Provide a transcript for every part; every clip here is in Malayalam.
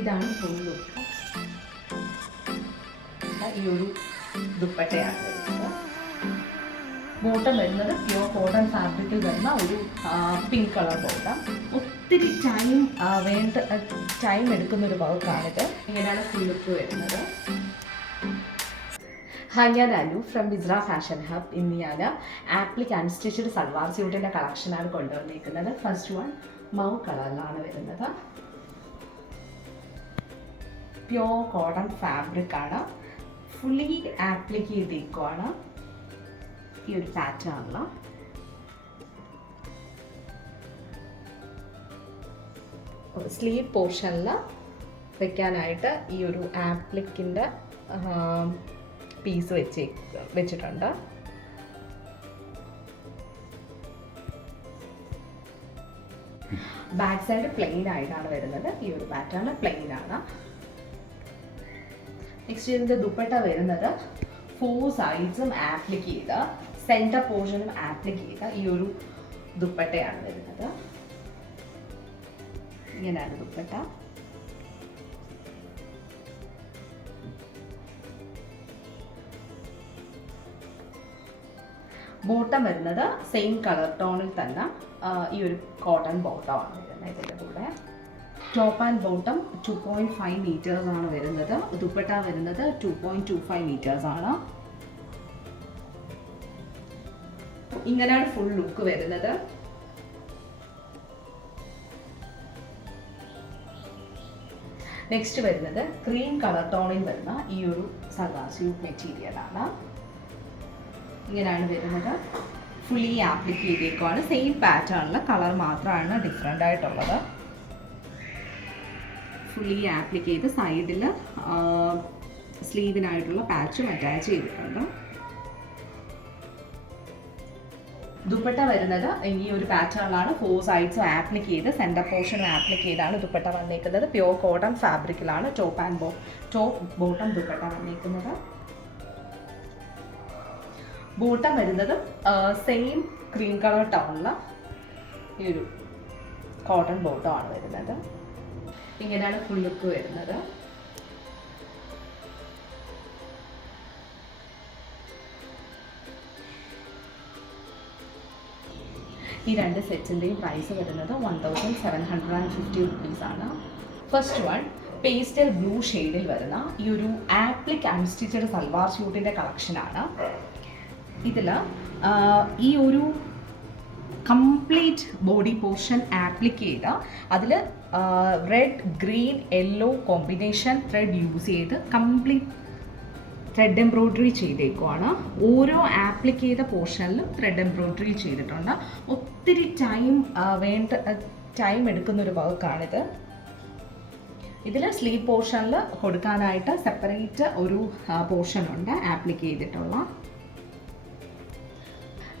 ഇതാണ് ഫുൾ ലുക്ക്. ഈ ഒരു ദുപ്പട്ടയാണ് വരുന്നത്. ബോട്ടം വരുന്നത് പ്യുവർ കോട്ടൺ ഫാബ്രിക്കിൽ വരുന്ന ഒരു പിങ്ക് കളർ ബോട്ടം. ഒത്തിരി ടൈം എടുക്കുന്നൊരു വർക്കാണിത്. ഇങ്ങനെയാണ് ഫുൾ ലുക്ക് വരുന്നത്. ഞാൻ അനു ഫ്രം വിസ്ര ഫാഷൻ ഹബ്. ഇന്ന് ഞാൻ ആപ്ലിക് അൺസ്റ്റിച്ചഡ് സൽവാർ സ്യൂട്ടിൻ്റെ കളക്ഷനാണ് കൊണ്ടുവന്നിരിക്കുന്നത്. ഫസ്റ്റ് വൺ മൗ കളറിലാണ് വരുന്നത്. പ്യുവർ കോട്ടൺ ഫാബ്രിക് ആണ്. ഫുള്ളി ആപ്ലിക് ചെയ്തേക്കുവാണ്. ഈ ഒരു പാറ്റേണിൽ സ്ലീവ് പോർഷനിൽ വെക്കാനായിട്ട് ഈ ഒരു ആപ്ലിക്കിൻ്റെ പീസ് വെച്ചിട്ടുണ്ട്. ബാക്ക് സൈഡ് പ്ലെയിൻ ആയിട്ടാണ് വരുന്നത്. ഈ ഒരു പാറ്റേൺ പ്ലെയിൻ ആണ്. നെക്സ്റ്റ് ഇതിൻ്റെ ദുപ്പട്ട വരുന്നത് 4 സൈഡ്സും ആപ്ലിക് ചെയ്ത് സെൻറ്റർ പോർഷനും ആപ്ലിക് ചെയ്ത ഈ ഒരു ദുപ്പട്ടയാണ് വരുന്നത്. ഇങ്ങനെയാണ് ദുപ്പട്ട. ബോട്ടം വരുന്നത് സെയിം കളർ ടോണിൽ തന്നെ ഈ ഒരു കോട്ടൺ ബോട്ടമാണ് വരുന്നത്. ഇതിൻ്റെ കൂടെ ടോപ്പ് ആൻഡ് ബോട്ടം 2.5 മീറ്റേഴ്സ് ആണ് വരുന്നത്. ദുപ്പട്ട വരുന്നത് 2.25 മീറ്റേഴ്സ് ആണ്. ഇങ്ങനെയാണ് ഫുൾ ലുക്ക് വരുന്നത്. നെക്സ്റ്റ് വരുന്നത് ക്രീം കളർ ടോണിൽ വരുന്ന ഈ ഒരു സൽവാർ സ്യൂട്ട് മെറ്റീരിയൽ ആണ്. ഇങ്ങനെയാണ് വരുന്നത്. ഫുള്ളി ആപ്ലിക് ചെയ്തേക്കുവാണ്. സെയിം പാറ്റേണിൽ കളർ മാത്രമാണ് ഡിഫറെൻ്റ് ആയിട്ടുള്ളത്. ഫുള്ളി ആപ്ലിക് ചെയ്ത് സൈഡിൽ സ്ലീവിനായിട്ടുള്ള പാച്ചും അറ്റാച്ച് ചെയ്തിട്ടുണ്ട്. ദുപ്പട്ട വരുന്നത് ഈ ഒരു പാറ്റേണിലാണ്. 4 സൈഡ്സും ആപ്ലിക് ചെയ്ത് സെൻറ്റർ പോർഷനും ആപ്ലിക് ചെയ്താണ് ദുപ്പട്ട വന്നേക്കുന്നത്. പ്യുവർ കോട്ടൺ ഫാബ്രിക്കിലാണ് ടോപ്പ് ബോട്ടം ദുപ്പട്ട വന്നേക്കുന്നത്. ബോട്ടം വരുന്നത് സെയിം ക്രീം കളർ ടൗണിൽ ഈ ഒരു കോട്ടൺ ബോട്ടമാണ് വരുന്നത്. ഇങ്ങനെയാണ് ഫുൾ ലുക്ക് വരുന്നത്. ഈ രണ്ട് സെറ്റ്സിൻ്റെയും പ്രൈസ് വരുന്നത് 1750 റുപ്പീസാണ്. ഫസ്റ്റ് വൺ പേസ്റ്റൽ ബ്ലൂ ഷെയ്ഡിൽ വരുന്ന ഈ ഒരു ആപ്ലിക് അൺസ്റ്റിച്ചഡ് സൽവാർ സ്യൂട്ടിൻ്റെ കളക്ഷനാണ്. ഇതിൽ ഈ ഒരു കംപ്ലീറ്റ് ബോഡി പോർഷൻ ആപ്ലിക് ചെയ്ത് അതിൽ red green yellow combination thread use ചെയ്ത് കംപ്ലീറ്റ് ത്രെഡ് എംബ്രോയ്ഡറി ചെയ്തേക്കുവാണ്. ഓരോ ആപ്ലിക് ചെയ്ത പോർഷനിലും ത്രെഡ് എംബ്രോയ്ഡറി ചെയ്തിട്ടുണ്ട്. ഒത്തിരി ടൈം എടുക്കുന്നൊരു വർക്കാണിത്. ഇതിൽ സ്ലീവ് പോർഷനിൽ കൊടുക്കാനായിട്ട് സെപ്പറേറ്റ് ഒരു പോർഷൻ ഉണ്ട് ആപ്ലിക് ചെയ്തിട്ടുള്ള.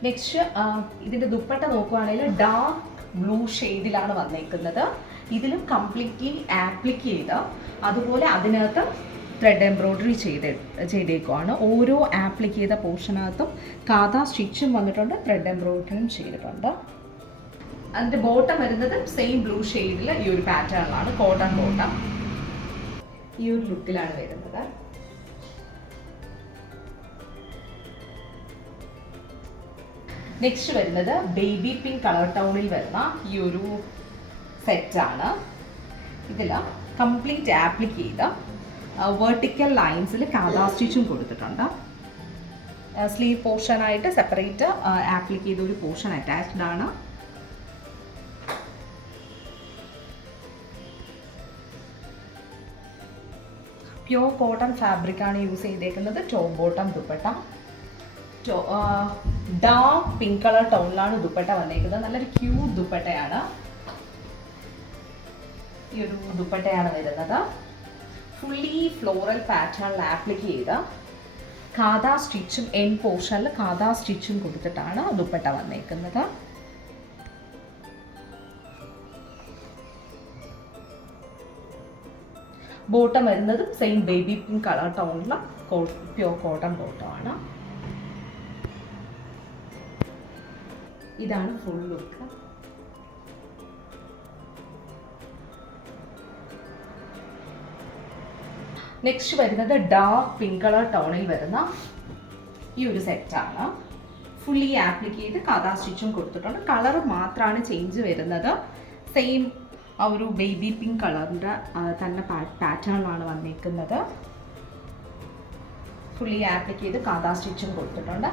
നെക്സ്റ്റ് ഇതിൻ്റെ ദുപ്പട്ട നോക്കുകയാണെങ്കിൽ ഡാർക്ക് ബ്ലൂ ഷെയ്ഡിലാണ് വന്നേക്കുന്നത്. ഇതിലും കംപ്ലീറ്റ്ലി ആപ്ലിക് ചെയ്ത് അതുപോലെ അതിനകത്ത് ത്രെഡ് എംബ്രോയ്ഡറി ചെയ്തേക്കുവാണ്. ഓരോ ആപ്ലിക് ചെയ്ത പോർഷനകത്തും കാതാ സ്റ്റിച്ചും വന്നിട്ടുണ്ട്, ത്രെഡ് എംബ്രോയ്ഡറിയും ചെയ്തിട്ടുണ്ട്. അതിൻ്റെ ബോട്ടം വരുന്നത് സെയിം ബ്ലൂ ഷെയ്ഡിൽ ഈ ഒരു പാറ്റേണിലാണ് കോട്ടൺ ബോട്ടം. ഈ ഒരു ലുക്കിലാണ് വരുന്നത്. നെക്സ്റ്റ് വരുന്നത് ബേബി പിങ്ക് കളർ ടൗണിൽ വരുന്ന ഈ ഒരു സെറ്റാണ്. ഇതിൽ കംപ്ലീറ്റ് ആപ്ലിക് ചെയ്ത വെർട്ടിക്കൽ ലൈൻസിൽ കാതാ സ്റ്റിച്ചും കൊടുത്തിട്ടുണ്ട്. സ്ലീവ് പോർഷനായിട്ട് സെപ്പറേറ്റ് ആപ്ലിക് ചെയ്ത ഒരു പോർഷൻ അറ്റാച്ച്ഡ് ആണ്. പ്യുവർ കോട്ടൺ ഫാബ്രിക്കാണ് യൂസ് ചെയ്തേക്കുന്നത്. Top bottom dupatta dark pink colour ടോണിലാണ് ദുപ്പട്ട വന്നേക്കുന്നത്. നല്ലൊരു ക്യൂട്ട് ദുപ്പട്ടയാണ്. ഈ ഒരു ദുപ്പട്ടയാണ് വരുന്നത്. ഫുള്ളി ഫ്ലോറൽ പാറ്റേണിൽ ആപ്ലിക് ചെയ്ത കാതാ സ്റ്റിച്ചും എൻ പോർഷനിൽ കാതാ സ്റ്റിച്ചും കൊടുത്തിട്ടാണ് ദുപ്പട്ട വന്നേക്കുന്നത്. ബോട്ടം വരുന്നത് സെയിം ബേബി പിങ്ക് കളർ ടോണിലുള്ള പ്യുവർ കോട്ടൺ ബോട്ടമാണ്. ഇതാണ് ഫുൾ ലുക്ക്. നെക്സ്റ്റ് വരുന്നത് ഡാർക്ക് പിങ്ക് കളർ ടോണിൽ വരുന്ന ഈ ഒരു സെറ്റാണ്. ഫുള്ളി ആപ്ലിക്ക് ചെയ്ത് കാതാ സ്റ്റിച്ചും കൊടുത്തിട്ടുണ്ട്. കളർ മാത്രമാണ് ചേഞ്ച് വരുന്നത്. സെയിം ആ ഒരു ബേബി പിങ്ക് കളറിൻ്റെ തന്നെ പാറ്റേണിലാണ് വന്നിരിക്കുന്നത്. ഫുള്ളി ആപ്ലിക്ക് ചെയ്ത് കാതാ സ്റ്റിച്ചും കൊടുത്തിട്ടുണ്ട്.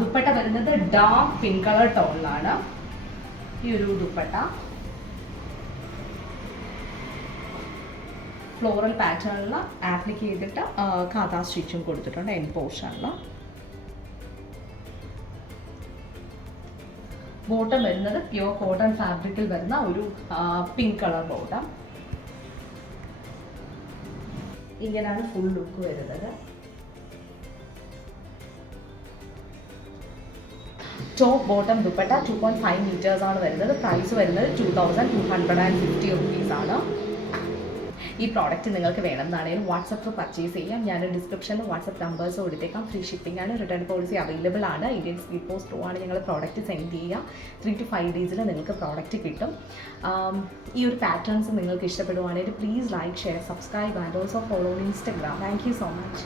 ദുപ്പട്ട വരുന്നത് ഡാർക്ക് പിങ്ക് കളർ ടോണിലാണ് ഈ ഒരു ദുപ്പട്ട. ഫ്ലോറൽ പാറ്റേണിൽ ആപ്ലിക്ക് ചെയ്തിട്ട് കാതാ സ്റ്റിച്ചും കൊടുത്തിട്ടുണ്ട് എൻ പോർഷനിൽ. ബോട്ടം വരുന്നത് പ്യുവർ കോട്ടൺ ഫാബ്രിക്കിൽ വരുന്ന ഒരു പിങ്ക് കളർ ബോട്ടം. ഇങ്ങനെയാണ് ഫുൾ ലുക്ക് വരുന്നത്. ടോപ്പ് ബോട്ടം ദുപ്പട്ട 2.5 meters ആണ് വരുന്നത്. പ്രൈസ് വരുന്നത് 2250 rupees ആണ്. ഈ പ്രോഡക്റ്റ് നിങ്ങൾക്ക് വേണമെന്നാണെങ്കിൽ വാട്സപ്പ് പർച്ചേസ് ചെയ്യാം. ഞാൻ ഡിസ്ക്രിപ്ഷനിൽ വാട്സപ്പ് നമ്പേഴ്സ് കൊടുത്തേക്കാം. ഫ്രീ ഷിപ്പിംഗ് ആണ്. റിട്ടേൺ പോളിസി അവൈലബിൾ ആണ്. ഇന്ത്യൻ സ്പീഡ് പോസ്റ്റ് ത്രൂ ആണ് ഞങ്ങൾ പ്രോഡക്റ്റ് സെൻഡ് ചെയ്യുക. 3 to 5 days നിങ്ങൾക്ക് പ്രോഡക്റ്റ് കിട്ടും. ഈ ഒരു പാറ്റേൺസ് നിങ്ങൾക്ക് ഇഷ്ടപ്പെടുവാണെങ്കിൽ please like, share, subscribe and also follow on Instagram. Thank you so much.